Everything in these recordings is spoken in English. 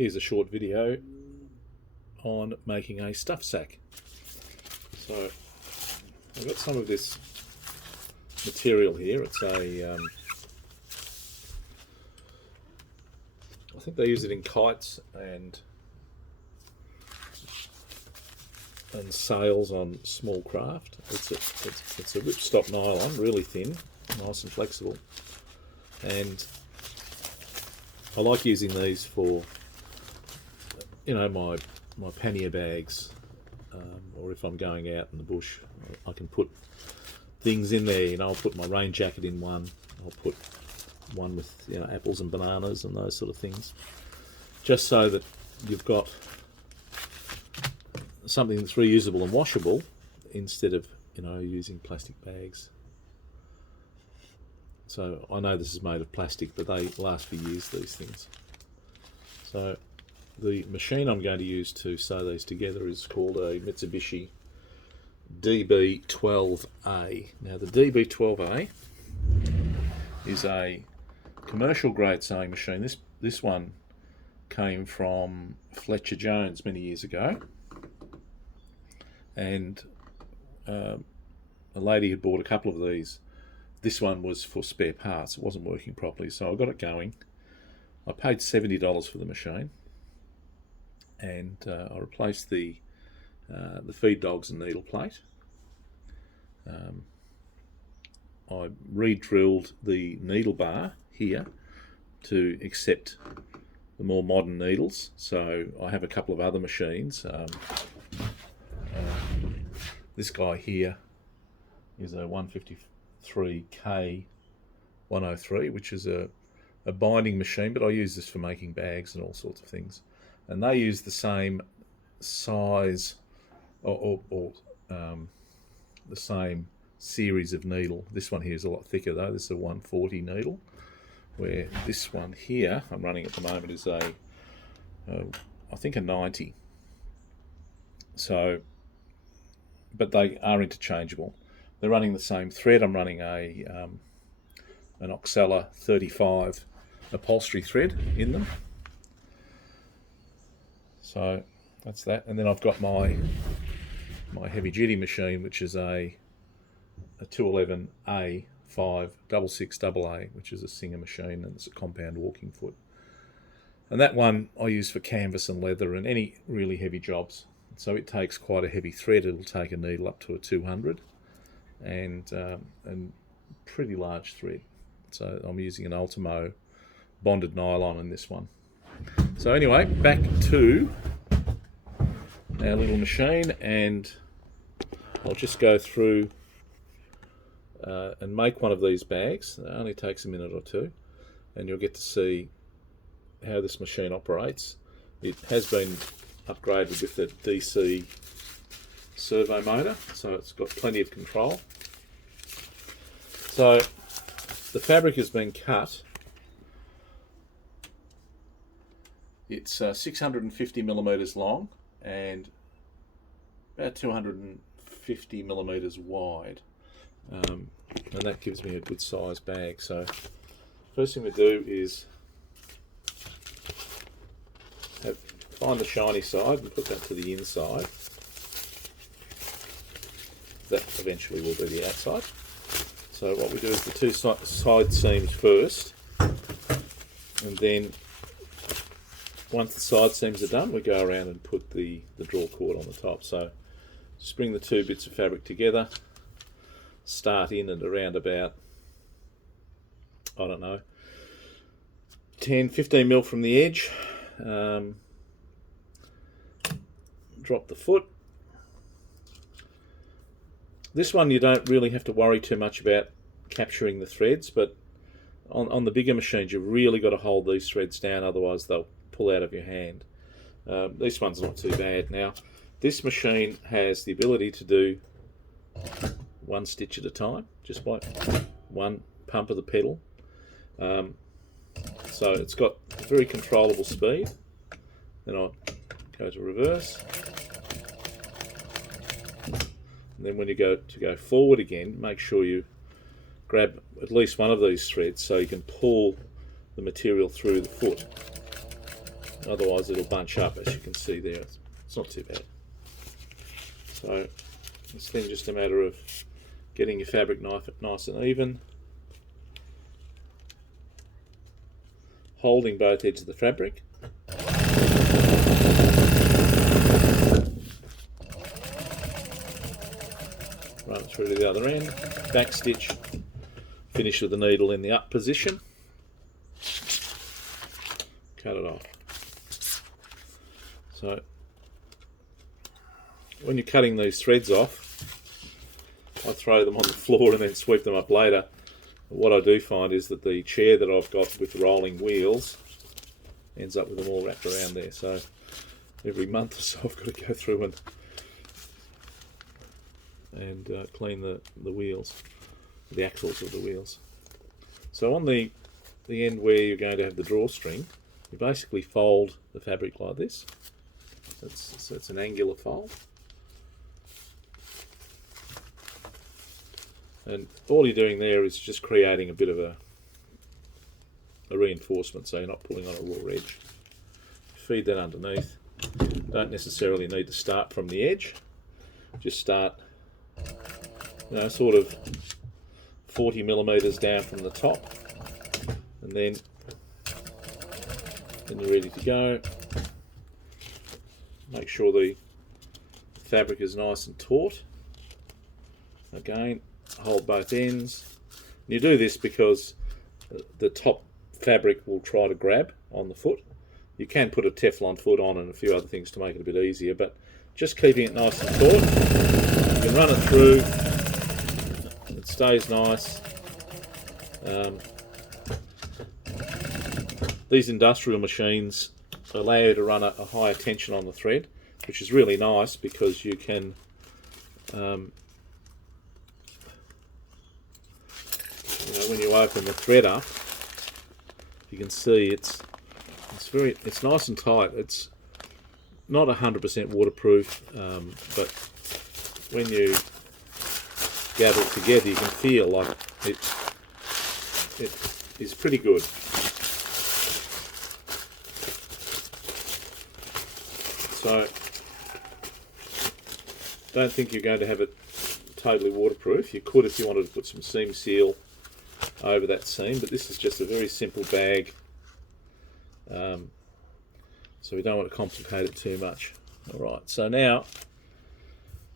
Here's a short video on making a stuff sack. So I've got some of this material here. It's a, I think they use it in kites and sails on small craft. It's a ripstop nylon, really thin, nice and flexible. And I like using these for, you know, my pannier bags, or if I'm going out in the bush, I can put things in there. You know, I'll put my rain jacket in one. I'll put one with, you know, apples and bananas and those sort of things, just so that you've got something that's reusable and washable instead of, you know, using plastic bags. So I know this is made of plastic, but they last for years, these things. So the machine I'm going to use to sew these together is called a Mitsubishi DB12A. Now the DB12A is a commercial grade sewing machine. This one came from Fletcher Jones many years ago, and a lady had bought a couple of these. This one was for spare parts. It wasn't working properly, so I got it going. I paid $70 for the machine, and I replaced the feed dogs and needle plate. I re-drilled the needle bar here to accept the more modern needles. So I have a couple of other machines. This guy here is a 153K 103, which is a binding machine, but I use this for making bags and all sorts of things. And they use the same size or the same series of needle. This one here is a lot thicker though. This is a 140 needle, where this one here I'm running at the moment is I think a 90. So, but they are interchangeable. They're running the same thread. I'm running an Oxella 35 upholstery thread in them. So that's that. And then I've got my heavy duty machine, which is a 211A 566AA, which is a Singer machine, and it's a compound walking foot. And that one I use for canvas and leather and any really heavy jobs. So it takes quite a heavy thread. It'll take a needle up to a 200, and pretty large thread. So I'm using an Ultimo bonded nylon in this one. So anyway, back to our little machine, and I'll just go through and make one of these bags. It only takes a minute or two, and you'll get to see how this machine operates. It has been upgraded with the DC servo motor, so it's got plenty of control. So the fabric has been cut. It's 650 millimeters long and about 250 millimeters wide, and that gives me a good size bag. So first thing we do is find the shiny side and put that to the inside. That eventually will be the outside. So what we do is the two side seams first, and then once the side seams are done, we go around and put the draw cord on the top. So just bring the two bits of fabric together, start in at around about, I don't know, 10-15 mil from the edge. Drop the foot. This one you don't really have to worry too much about capturing the threads, but on the bigger machines you've really got to hold these threads down, otherwise they'll pull out of your hand. This one's not too bad. Now this machine has the ability to do one stitch at a time, just by one pump of the pedal. So it's got very controllable speed. Then I'll go to reverse. And then when you go to go forward again, make sure you grab at least one of these threads so you can pull the material through the foot. otherwise it'll bunch up, as you can see there. It's not too bad. So it's then just a matter of getting your fabric nice and even, holding both edges of the fabric, run it through to the other end, back stitch, finish with the needle in the up position, cut it off. So when you're cutting these threads off, I throw them on the floor and then sweep them up later. What I do find is that the chair that I've got with the rolling wheels ends up with them all wrapped around there. So every month or so I've got to go through and clean the wheels, the axles of the wheels. So on the end where you're going to have the drawstring, you basically fold the fabric like this. So it's an angular fold. And all you're doing there is just creating a bit of a reinforcement, so you're not pulling on a raw edge. Feed that underneath. Don't necessarily need to start from the edge. Just start, sort of 40 millimeters down from the top, and then you're ready to go. Make sure the fabric is nice and taut. Again, hold both ends. And you do this because the top fabric will try to grab on the foot. You can put a Teflon foot on and a few other things to make it a bit easier, but just keeping it nice and taut. You can run it through, it stays nice. These industrial machines allow you to run a higher tension on the thread, which is really nice because you can when you open the thread up, you can see it's nice and tight. It's not 100% waterproof, but when you gather it together, you can feel like it is pretty good. So don't think you're going to have it totally waterproof. You could if you wanted to put some seam seal over that seam, but this is just a very simple bag, so we don't want to complicate it too much. Alright, so now I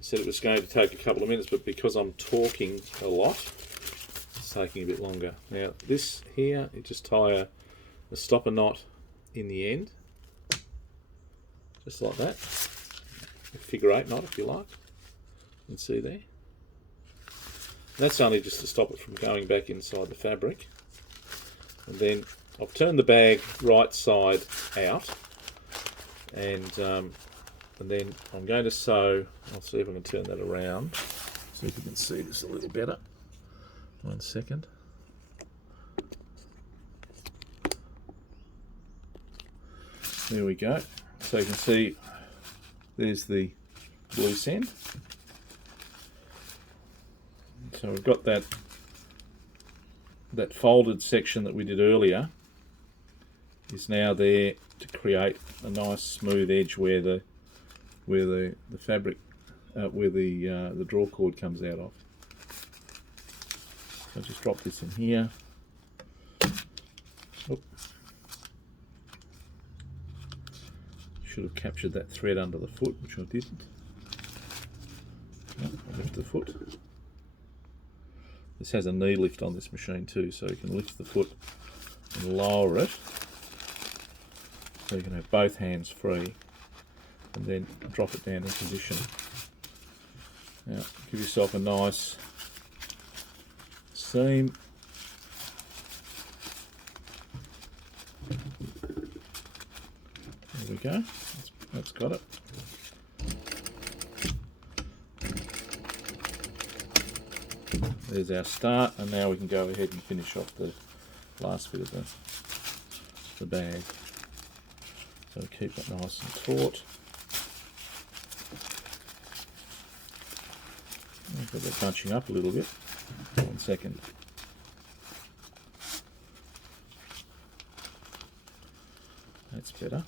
said it was going to take a couple of minutes, but because I'm talking a lot, it's taking a bit longer. Now this here, you just tie a stopper knot in the end, just like that, a figure 8 knot if you like. You can see there. That's only just to stop it from going back inside the fabric. And then I've turned the bag right side out, and then I'm going to sew. I'll see if I can turn that around, see if you can see this a little better. 1 second. There we go. So you can see there's the loose end. So we've got that folded section that we did earlier is now there to create a nice smooth edge where the fabric where the draw cord comes out of. So just drop this in here. Oop. Should have captured that thread under the foot, which I didn't. No, I'll lift the foot. This has a knee lift on this machine too, so you can lift the foot and lower it, so you can have both hands free, and then drop it down in position. Now give yourself a nice seam. There we go, that's got it. There's our start, and now we can go ahead and finish off the last bit of the bag. So keep it nice and taut. I've got that bunching up a little bit. 1 second. That's better.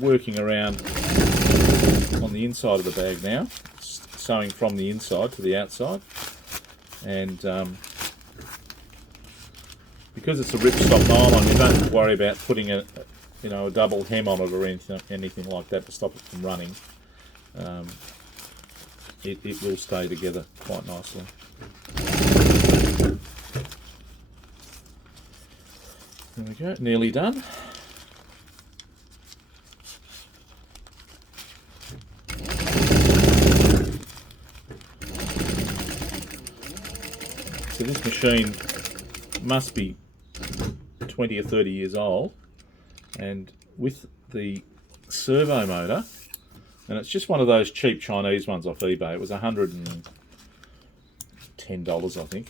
working around on the inside of the bag now, sewing from the inside to the outside, and because it's a ripstop nylon, you don't have to worry about putting a double hem on it or anything like that to stop it from running. It will stay together quite nicely. There we go, nearly done. So this machine must be 20 or 30 years old, and with the servo motor, and it's just one of those cheap Chinese ones off eBay. It was $110, I think,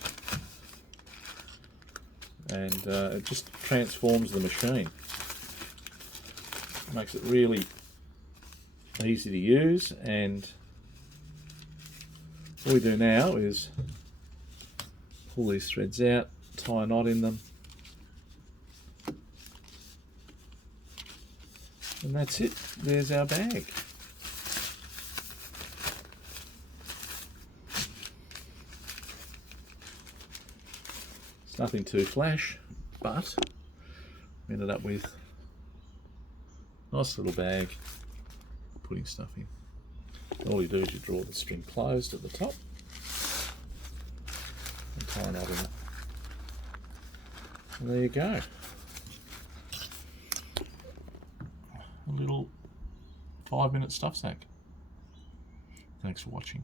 and it just transforms the machine. Makes it really easy to use, and all we do now is pull these threads out, tie a knot in them, and that's it. There's our bag. It's nothing too flash, but we ended up with a nice little bag putting stuff in. All you do is you draw the string closed at the top and tie a knot in it. And there you go. A little 5-minute stuff sack. Thanks for watching.